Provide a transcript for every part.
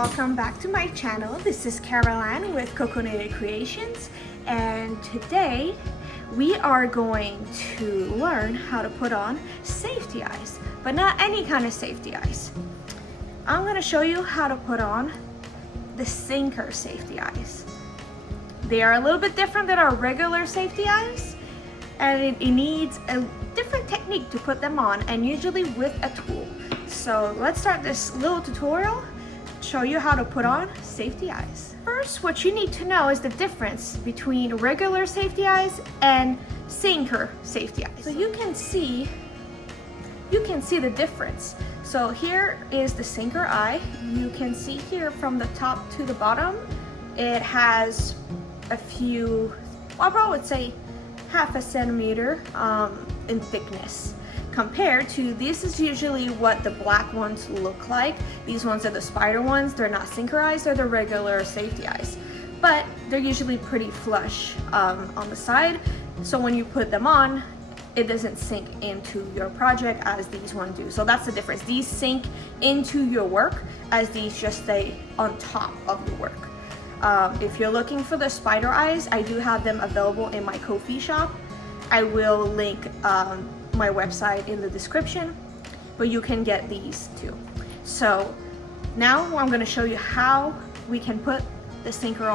welcome back to my channel. This is Caroline with Coconated Creations, and today we are going to learn how to put on safety eyes, but not any kind of safety eyes. I'm going to show you how to put on the sinker safety eyes. They are a little bit different than our regular safety eyes, and it needs a different technique to put them on, and usually with a tool. So let's start this little tutorial, show you how to put on safety eyes. First, what you need to know is the difference between regular safety eyes and sinker safety eyes. So you can see the difference. So here is the sinker eye. You can see here from the top to the bottom, it has a few, I would say half a centimeter in thickness. Compared to, this is usually what the black ones look like. These ones are the spider ones. They're not sinker eyes, they're the regular safety eyes. But they're usually pretty flush on the side. So when you put them on, it doesn't sink into your project as these ones do. So that's the difference. These sink into your work as these just stay on top of your work. If you're looking for the spider eyes, I do have them available in my Ko-fi shop. I will link my website in the description, but you can get these too. So now I'm going to show you how we can put the sinker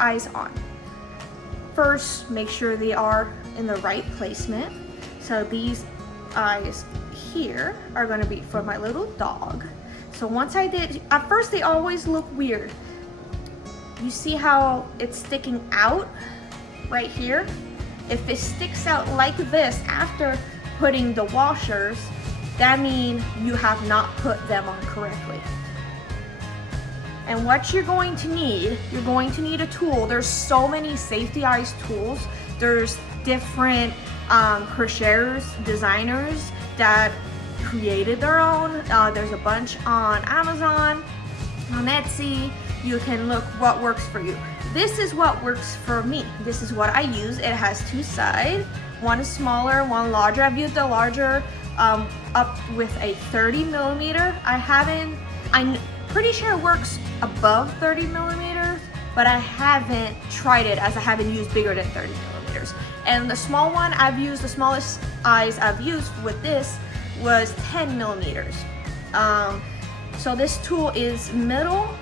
eyes on. First, make sure they are in the right placement. So these eyes here are going to be for my little dog. So once I did, at first they always look weird. You see how it's sticking out right here? If it sticks out like this after putting the washers, that means you have not put them on correctly. And what you're going to need a tool. There's so many safety eyes tools. There's different crocheters, designers that created their own. There's a bunch on Amazon, on Etsy. You can look what works for you. This is what works for me. This is what I use. It has two sides. One is smaller, one larger. I've used the larger up with a 30 millimeter. I'm pretty sure it works above 30 millimeters, but I haven't tried it as I haven't used bigger than 30 millimeters. And the small one the smallest eyes I've used with this was 10 millimeters. So this tool is metal,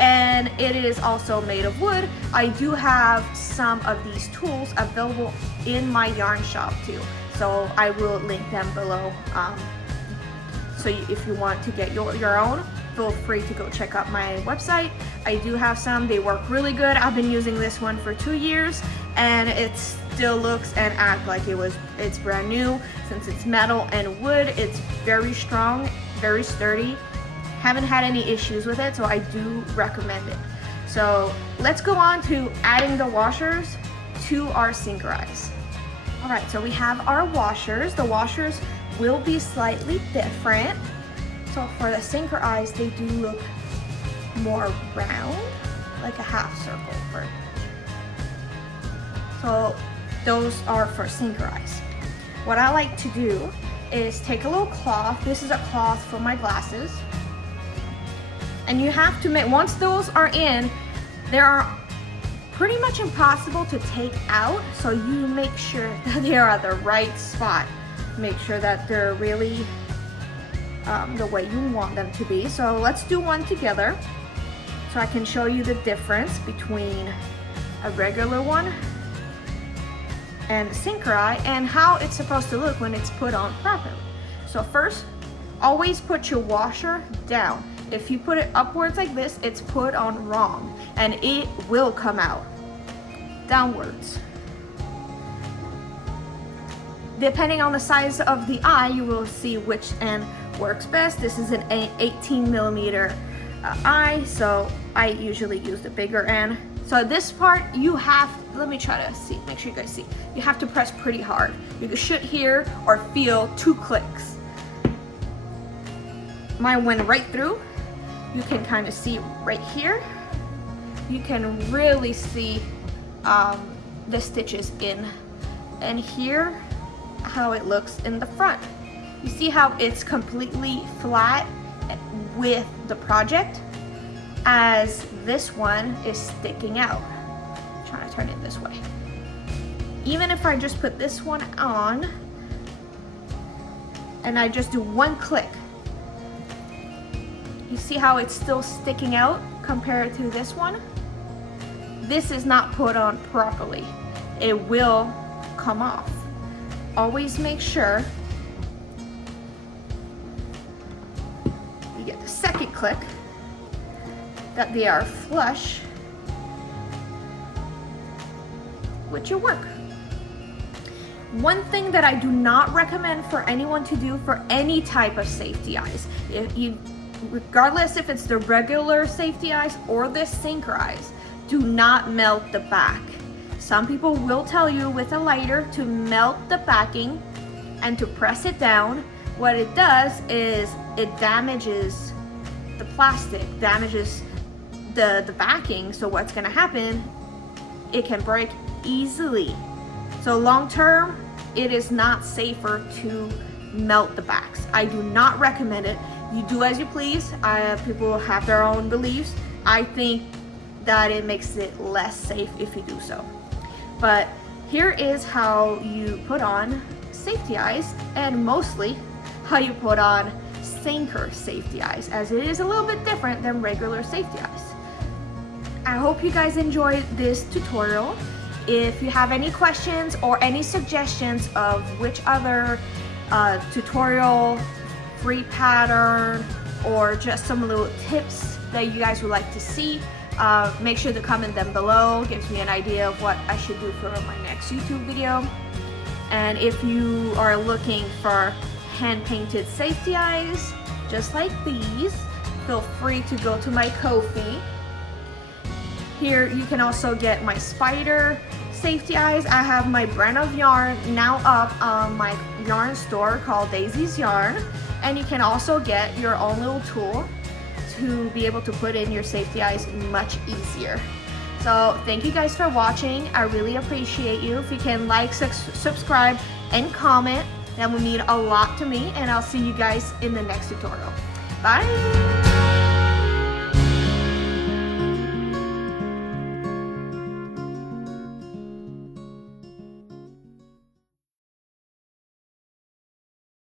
and it is also made of wood. I do have some of these tools available in my yarn shop too, so I will link them below. So if you want to get your own, feel free to go check out my website. I do have some. They work really good. I've been using this one for 2 years, and it still looks and acts like it's brand new. Since it's metal and wood, it's very strong, very sturdy. Haven't had any issues with it, so I do recommend it. So let's go on to adding the washers to our sinker eyes. All right, so we have our washers. The washers will be slightly different. So for the sinker eyes, they do look more round, like a half circle. So those are for sinker eyes. What I like to do is take a little cloth. This is a cloth for my glasses. And you have to make, once those are in, they are pretty much impossible to take out. So you make sure that they are at the right spot. Make sure that they're really the way you want them to be. So let's do one together so I can show you the difference between a regular one and the sinker eye and how it's supposed to look when it's put on properly. So first, always put your washer down. If you put it upwards like this, it's put on wrong and it will come out downwards. Depending on the size of the eye, you will see which end works best. This is an 18 millimeter eye, so I usually use the bigger end. So this part you have, let me try to see, make sure you guys see. You have to press pretty hard. You should hear or feel 2 clicks. Mine went right through. You can kind of see right here. You can really see the stitches in. And here, how it looks in the front. You see how it's completely flat with the project as this one is sticking out. I'm trying to turn it this way. Even if I just put this one on and I just do one click, you see how it's still sticking out compared to this one? This is not put on properly. It will come off. Always make sure you get the second click, that they are flush with your work. One thing that I do not recommend for anyone to do for any type of safety eyes, regardless if it's the regular safety eyes or the sinker eyes, do not melt the back. Some people will tell you with a lighter to melt the backing and to press it down. What it does is it damages the plastic, damages the backing. So what's gonna happen, it can break easily. So long term, it is not safer to melt the backs. I do not recommend it. You do as you please. People have their own beliefs. I think that it makes it less safe if you do so. But here is how you put on safety eyes, and mostly how you put on sinker safety eyes, as it is a little bit different than regular safety eyes. I hope you guys enjoyed this tutorial. If you have any questions or any suggestions of which other tutorial, free pattern, or just some little tips that you guys would like to see, make sure to comment them below. It gives me an idea of what I should do for my next YouTube video. And if you are looking for hand-painted safety eyes, just like these, feel free to go to my Ko-fi. Here you can also get my spider safety eyes. I have my brand of yarn now up on my yarn store called Daisy's Yarn, and you can also get your own little tool to be able to put in your safety eyes much easier. So thank you guys for watching. I really appreciate you. If you can like, subscribe, and comment, that would mean a lot to me, and I'll see you guys in the next tutorial. Bye!